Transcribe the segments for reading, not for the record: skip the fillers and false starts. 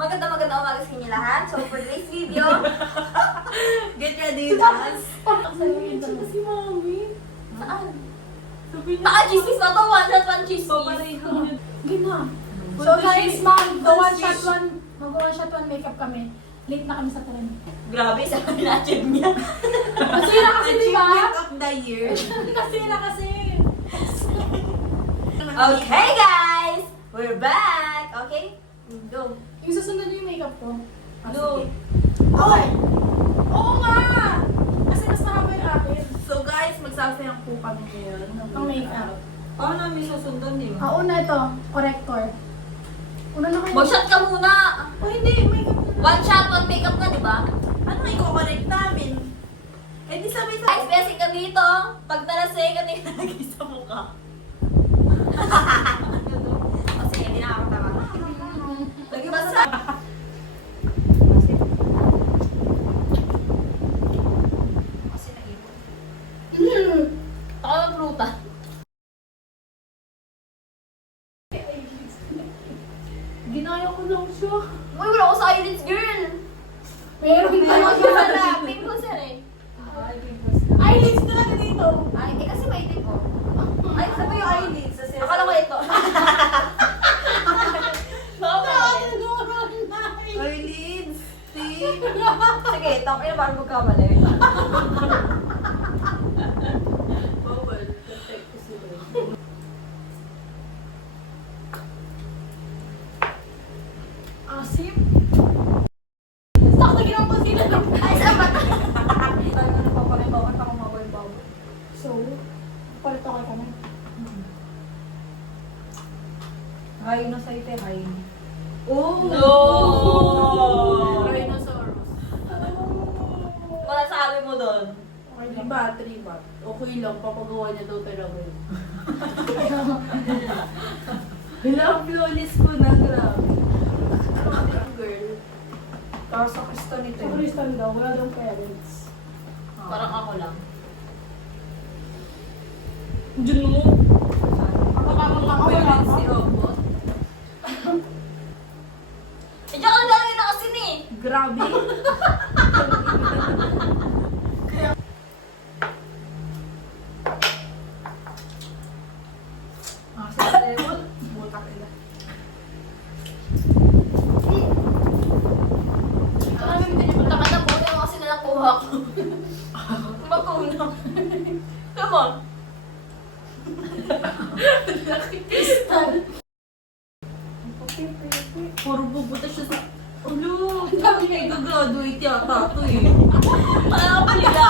Maganda umaga sa inyo lahat. So for today's video, Get ready, dance. Si Mami. saan? Sabi niya, Naka-chismis na to, one shot, one chismis. papareho niya. Gina. So guys, mag-one shot, one makeup kami. Late na kami sa tren. Grabe, sa na-achieve niya. Masira kasi, di ba? Achievement of the year. Masira kasi. Okay guys, we're back. Okay, go. Yung susunod yung makeup ko. Go. Okay. Oo nga! Kasi mas mahaba yung akin. So guys, magsasayang po kami ngayon ng Ang makeup. Paano namin susundan, di ba? Una ito, corrector. Una na kayo. Mag-shot ka muna. Oh, hindi, makeup na. One shot, one makeup na, di ba? Ano i-correct namin? Eh di Guys, sabay-sabay. basic ka dito. Pag talasay ka na yung nalagay sa mukha. O sige, hindi nakakatawa. Lagi basta. Kasi naipon. Ako ng fruta. Ginaya ko lang siya. Uy, wala ako sa eyelids, girl. Meron Ano tayo. yun na? Pimples yan eh. Eyelids talaga dito. Ay, kasi maitim ko. Ay, sabi yung eyelids. Sa Akala ko ito. eyelids. See? Sige, tangin na parang magkamali. Bawal. Perfect ko sila. Asim. Stop na ginang sila. Ay, saan ba ito? Tayo na napapalibawan ako mabay-bawal. So, palit ako kami. Rayo na sa'yo, te. Rayo. Oh! No! Rhinoceros. Masasabi mo doon. Okay lang. Battery ba? Okay lang, papagawa niya daw talaga yun. Hala, flawless ko na, grabe. Girl. Para sa Kristo nito. Sa Kristan daw, wala daw parents. Parang ako lang. Diyan mo. Ako lang si Robot. Eh, diyan ka naglalagay ng asin eh. Grabe. Sa level, butak nila. Punta ka na po, yung asin na nakuha ko. Makunang. Come on. Puro pupunta siya sa... Ulo! Sabi niya, i-graduate yata ito eh. Ano ka nila?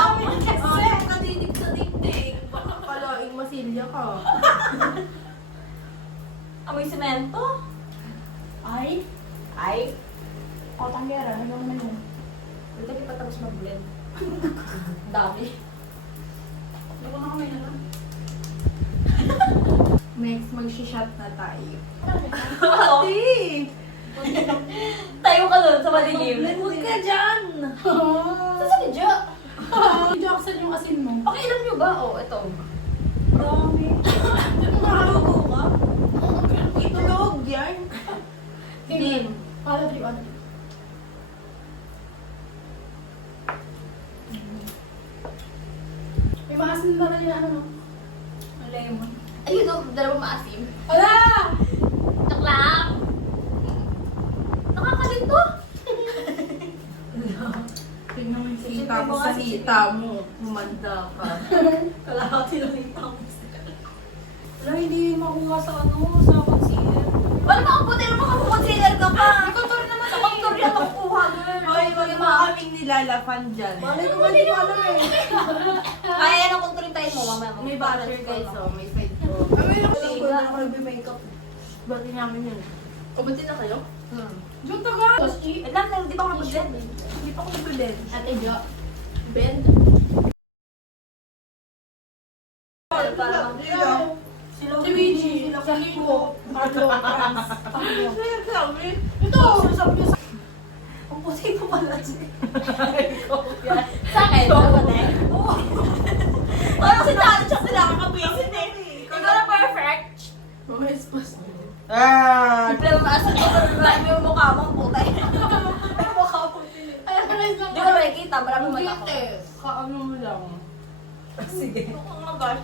Ay, katinig sa dikdik. Kalaing masilya ka. Amoy semento? Ay, Ay. o tanggera, ano naman yun? Dito di pa tapos mag-blend. Dami. Hindi ko na kamay na lang. Next, mag-shot na tayo. Ano? Ate! Tayo ka doon sa madilim. Huwag ka dyan! Saan sa medyo? Jackson yung asin mo. Pakialam nyo ba? Oh, ito. Marami. Nakalogo ka? Itulog yan. Tingnan. Other trip. May mga asin ba na yun, ano no? Lemon. Ayun o, dalawang maasim. Wala! Joke lang. Nakakalito. Tingnan mo yung sita ko sa hita mo. Humanda ka. Kalahati lang yung tangos. Wala, hindi makuha sa ano, sa concealer. Wala mga puti naman concealer ka pa. Contour naman. Sa contour yan makukuha, girl. Hoy, wag mo kaming nilalafan dyan. Malay ko ba hindi ko alam eh. Ay, ano contouring tayo mo, mamaya. May butter guys, oh. May side ko. Ay, Alam ko na ako nag-makeup. Bati namin yun. O, ba't na kayo? Diyon taga! Tapos G. Wait lang, hindi pa ako mag-blend. Hindi pa ko nag-blend. Ate Jo. Bend. Parang, Sila Si Luigi. Sa Nico. Carlo. Franz. Pangyo. Sabi, Ito! Sabi niya sa... Ang puti ko pala siya. sa akin, puti. Parang si Tano siya sila kakabisin eh. Ikaw na perfect. Mga espas. Ah! Pero maasal ko, pero yung mukha mo, putay. Ano mo lang. Sige. Oh my gosh.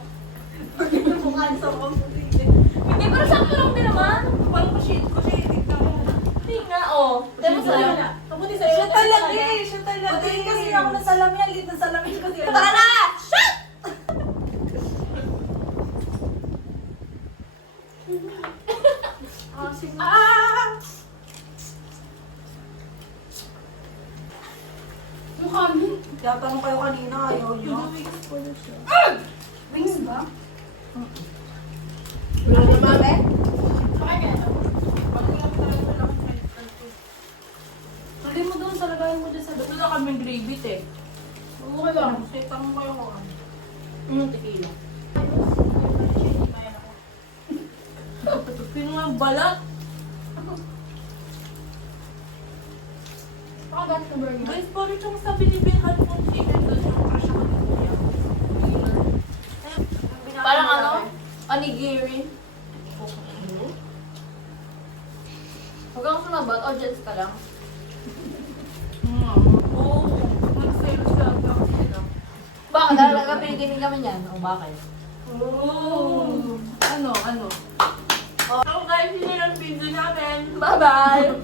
Mukha sa mga puti. Hindi, pero sakto lang din naman. Parang pa-shade ko siya. Tignan mo. Hindi nga, oh. Demo sa'yo. Kabuti sa'yo. Siya talaga eh. Siya talaga. Pati kasi ako ng salamin. Lit ng salamin ko. Tara na! Shut! Ah! Mukha mo. Kaya tanong kayo kanina. Ayaw nyo. Wings ba? Wala na ba, be? Sakay ka na. Tuloy mo doon. Salagayin mo dyan sa Ito na kaming gravy, te. Oo lang. Kasi tanong kayo ko. Tequila. Pino nga balat. Pakagat ka burger. Guys, parang siyang sa Pilipinas kung chicken doon yung crush ako ni Kuya. Parang ano? Onigiri. Huwag kang sumabat. Audience ka lang. Oo. Nag-sale siya. Bakit? Talaga piniginin kami niyan. O bakit? Oh. Ano? So guys, yun yung video namin. Bye-bye!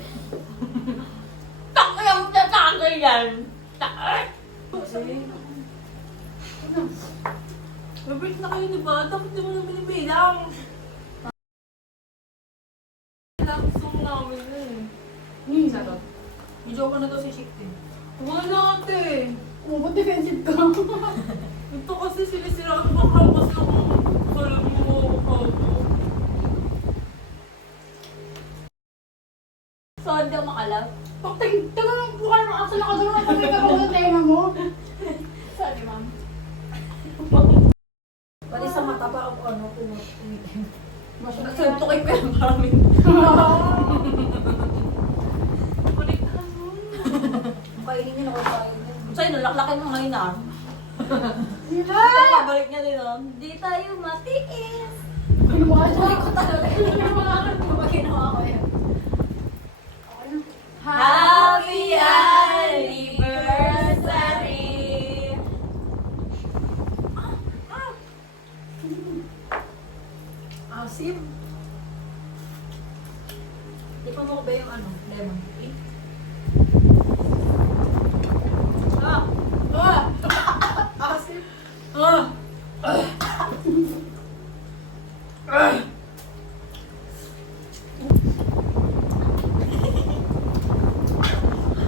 Takaya mo na tagay yan! Takay! Mabait na kayo, diba? Dapat di mo na binibilang. Lang gusto mo namin eh. Sarap. May joke na to si Chick din. Wala ate. Oo, ba't defensive ka? Ito kasi sinisiraan ko kasi yung kalam mo ako. So, hindi ako makalap. Tagal ng mukha ng aso na kagano'n ang kamay ka sa tenga mo. Sorry, ma'am. Pati sa mata pa ako ano, kumitin. Nagsuntukin ko yung maraming. Kulikhan mo. Kainin niyo na ako tayo. Sa'yo, nalaklakin mo ngayon ah. Ah! Pabalik niya din oh. Di tayo matiis. Mukha siya. Ko talaga. Kapag ginawa ko yan. Happy anniversary! Asim. Di pa mo ko ba yung ano, lemon tea? Ah! Ah! Asim! Ah!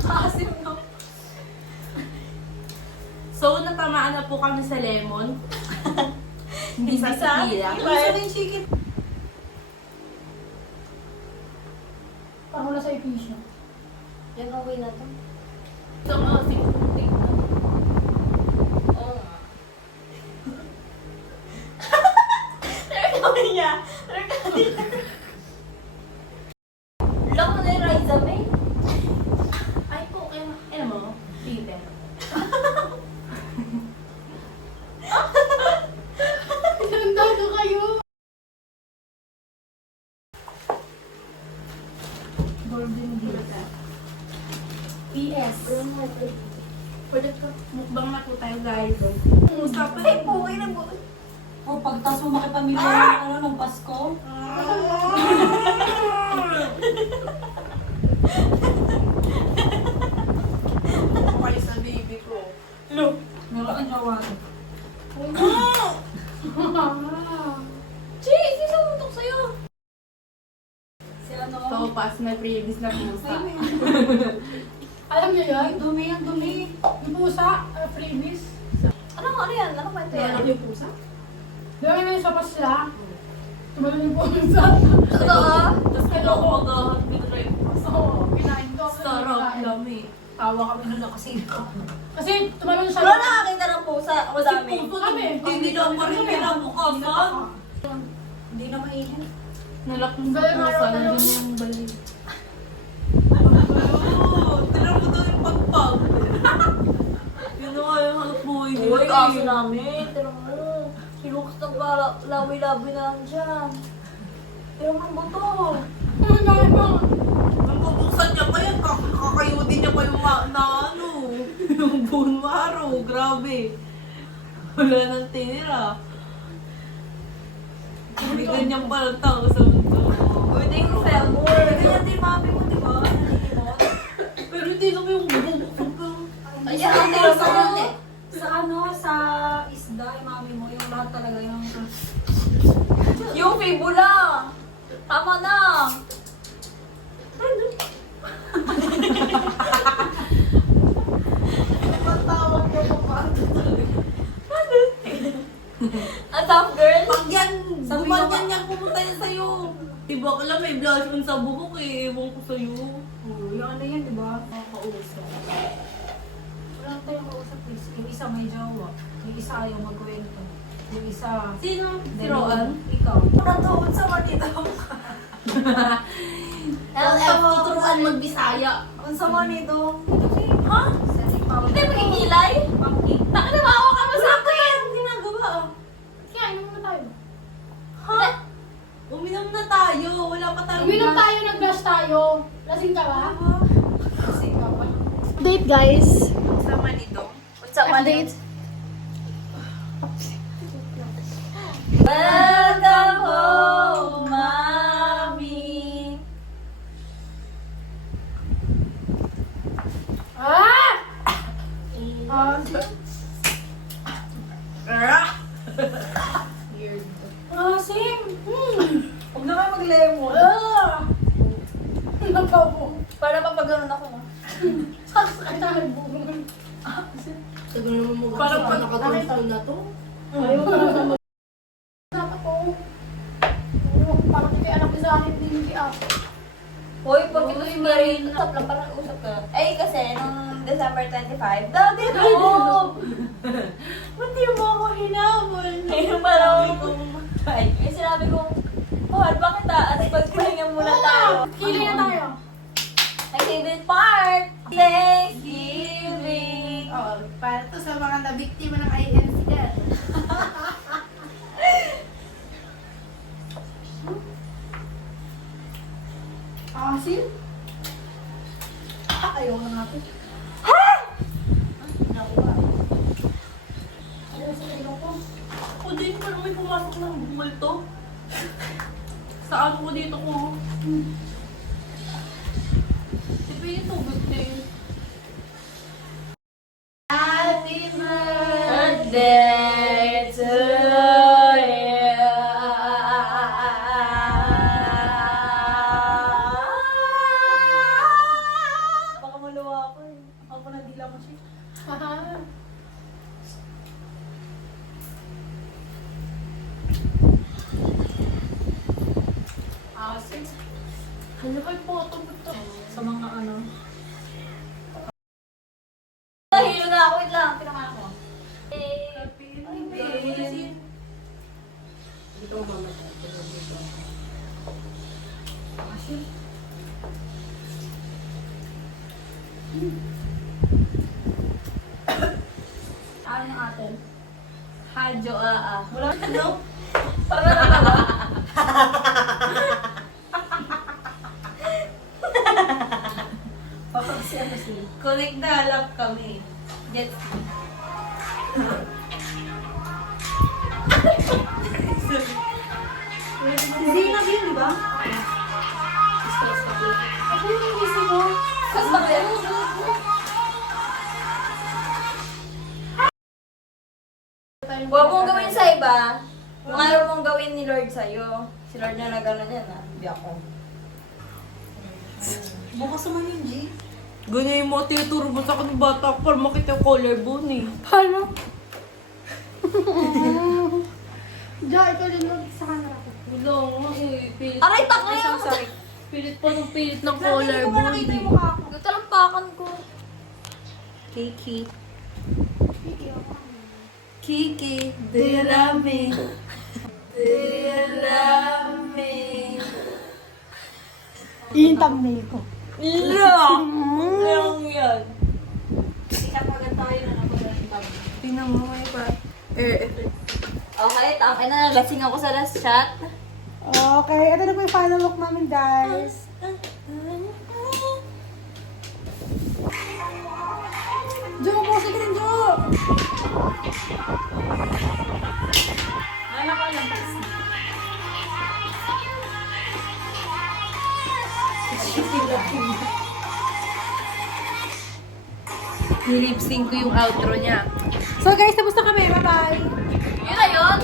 Asim no? So, natamaan na po kami sa lemon. Hindi sa tequila. Yung isa din chicken. Parang wala sa episyo. Yan, okay na to. Ito nga, siputik. Oo nga. Rekawin niya. Rekawin niya. Lang mo na yung Riza May. Ay po, ano mo? Peter. Nandado kayo. Golden Gilata. PS. Pwede ka, mukbang na po tayo guys. Usapan Ay, okay na po. O, pagtas mo makipamilya ng ano, ng Pasko. kayo sa baby ko. Look. Meron kang jowa. Chi, sino muntok sa'yo? Si ano? So, pass my previous na pusa. Alam niyo yun? Ang dumi, ang dumi. Yung pusa, freebies. Ano yan? Ano kwento yan? Yung pusa? Dami na yung sapas sila. Tumalon yung pusa. Totoo? Tapos kailangan ko mag-drive pa sa Oo, kinain ko. Startup lami. Tawa kami doon kasi. Kasi tumalon siya. Wala nakakita ng pusa. Madami. Kami. Hindi daw pa rin kinabukasan. Hindi na mainit. Nalakong sa Bali, pusa, mayroon nandun na yung balik. Oo, tira mo daw yung pagpag. Yun na nga yung hanap buhay niya. Uy, kaso namin. Tira mo. Kinukas ng lawi-lawi na lang dyan. Tira mo ang buto. Ano na ba? Ang bubuksan niya pa yan, kakayudin niya pa yung ano, yung Kunwaro, grabe. Wala nang tinira. Hindi ganyan palang tao sa mundo. Pwede yung Felmore. Ganyan din mami mo, di ba? Pero hindi naman yung bubukog ka. Ay, ang tira sa yun eh. Sa ano, sa isda, yung mami mo, yung lahat talaga, yung... Yung fibula. Tama na. Matawag ko pa paano talaga. Ang tough girl. Pag yan, Sabi gumanyan yan, pumunta yan sa'yo. Diba ka lang may blush on sa buhok eh, ewan ko sa'yo. Oh, yung ano yan, di ba? Makakausap. Wala tayong kausap, please. Yung isa may jowa. Yung isa ayaw magkwento. Yung isa... Sino? Si Then, Roan? Ikaw. Natuon sa manito. LF, tuturuan magbisaya. Ang sama nito. Ha? Hindi magigilay? Taka na maawa ka mo sa akin. Anong ginagawa ah? Kaya, inom na tayo. Ha? Uminom na tayo, wala pa tayo. Uminom tayo, nag-brush tayo. Lasing ka ba? Lasing ka ba? Update guys. Ang sama nito. Ang sama Update. Welcome home, Mommy. Ah! Sim! Huwag na kayo mag-lemon. Nagaw mo. Para papagano'n ako. Saksak na nagbungan. Parang pag nakatulog na to. Ayaw ka na naman. Dapat ko. Parang hindi anak ko sa akin, hindi ako. Hoy, pag ito si Mary, usap lang, parang usap ka. Ay, kasi nung December 25, dati mo! Ba't di mo ako hinabol? Ngayon parang, ay, may sinabi ko, Mahal, bakit at pagpahinga muna tayo? Kili na tayo. My favorite part, Thanksgiving. Oh, para to sa mga nabiktima ng incident. Asin? Ayaw na natin. Ako din pa may pumasok ng multo. Saan ko dito ko? Diba yung tubig din? Happy birthday to you. Baka maluwa ako eh. Ako na dila mo siya. Asin. Ano kay photo mo to? Sa mga ano. Nahilo na ako. Wait lang. Pinakain ko. Dito ako mama. Asin. Ano yung atin? Hadyo Wala Ano? Parang nakakala. Baka kasi ano sila. Connect na halap kami. Jet ski. Si Zina din, di ba? Ako yung gising ko. Kas bakit? Huwag mong gawin sa iba. Kung ayaw mong gawin ni Lord sa'yo. Si Lord na gano'n yan ah. Hindi ako. Bukas naman yung G. Ganyan yung mga tinuturo mo sa akin ng bata ko para makita yung collarbone eh. Paano? Diyan, ikaw din sa camera ko. Wala nga eh. Pilit Aray, takot! Isang sarik. Pilit pa ng pilit ng Hindi ko pa collarbone nakita yung eh. mukha ko. Talampakan ko. Kiki. Kiki. Do you love me? Do you love me? Yung thumbnail ko. Lang! Lang yan. Kapag tayo na naman. Tingnan mo may pa. Okay, tama na. Lasing ako sa last shot. Okay, ito na po yung final look namin, guys. Diyo po, sige din Wala ko lang. Nilipsing ko yung outro niya. So guys, tapos na kami. Bye-bye! Yun na yun.